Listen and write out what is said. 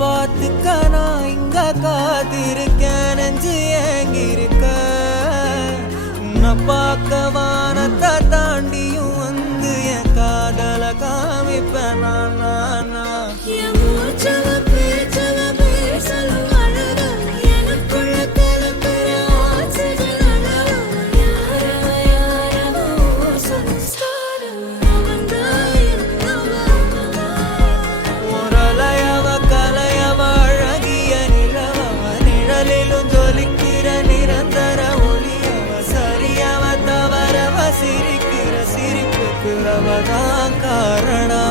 பார்த்துக்க நான் இங்க காத்திருக்கேன், நெஞ்சு ஏங்கிருக்க. உன்னை பார்க்க வானத்தை தாண்டியும் வந்து என் காதல காமிப்பேன் நான். சிரிக்கிற சிரிப்புக்கு அவதான் காரணம்.